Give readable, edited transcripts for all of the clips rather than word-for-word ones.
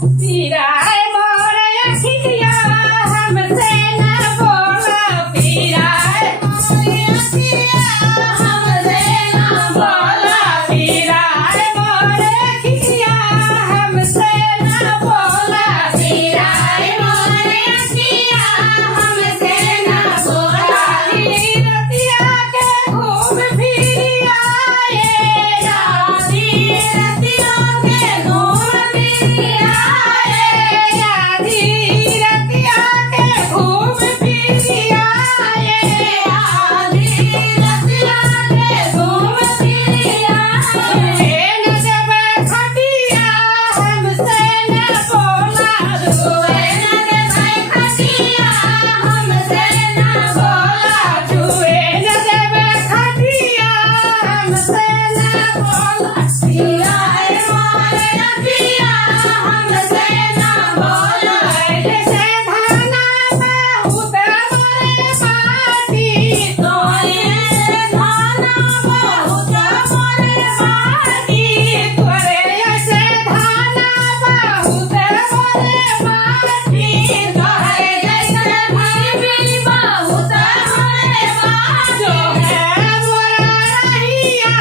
पीराए मोरे अखिया हमसे न बोला पीराए मोरे अखिया हमसे न बोला पीराए मोरे अखिया हमसे न बोला पीराए मोरे अखिया हमसे न बोला रतिया के घूम फिर आए राधी रतिया के घूम फिर आए राधी रतिया के घूम फिर आए राधी रतिया के घूम फिर आए न जब खटिया हमसे न बोला छुए न जब खटिया हमसे न बोला छुए न जब खटिया हमसे न बोला पीराए मोरे अखिया हमसे न बोला जैसे धाना बहुत मोरे बाटी तोरे धाना बहुत मोरे बाटी तोरे ऐसे धाना बहुत मोरे बाटी तोरे जैसे भाभी बहुत मोरे बाटी जो है मोरा रहिया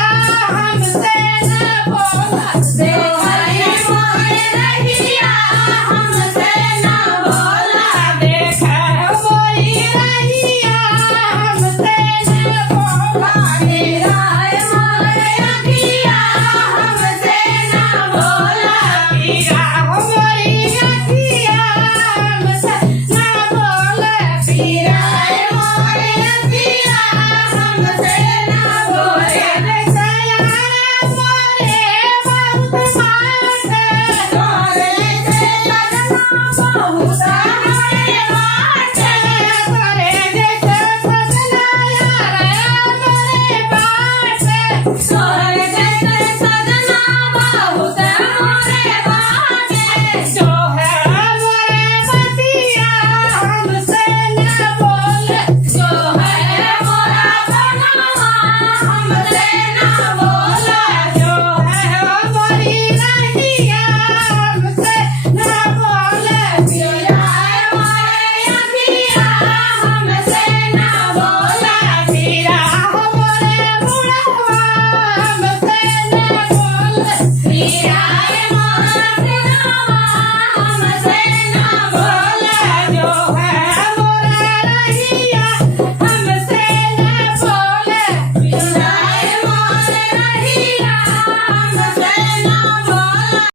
हमसे न बोला देखाए मोरे रहिया हमसे न बोला देखा मोरी रहिया हमसे न बोला पीराए मोरे अखिया हमसे न बोला पीरा मोरी अखिया हमसे न बोला पीराए मोरे अखिया हमसे न बोले सयाना मोरे बहुत माटे तोरे से सजना बहुत मोरे बाटे तोरे जैसे सजना यार मोरे बाटे तोरे जैसे सजना बहुत मोरे बाटे जो है मोरे बतिया हमसे न बोले जो है मोरा बनवा हमसे न बोला जो है मोरी रहिया हमसे न बोले पीराए मोरे अखिया हमसे न बोला पीरा मोरे बुढ़वा हमसे न बोले पीराए मोरे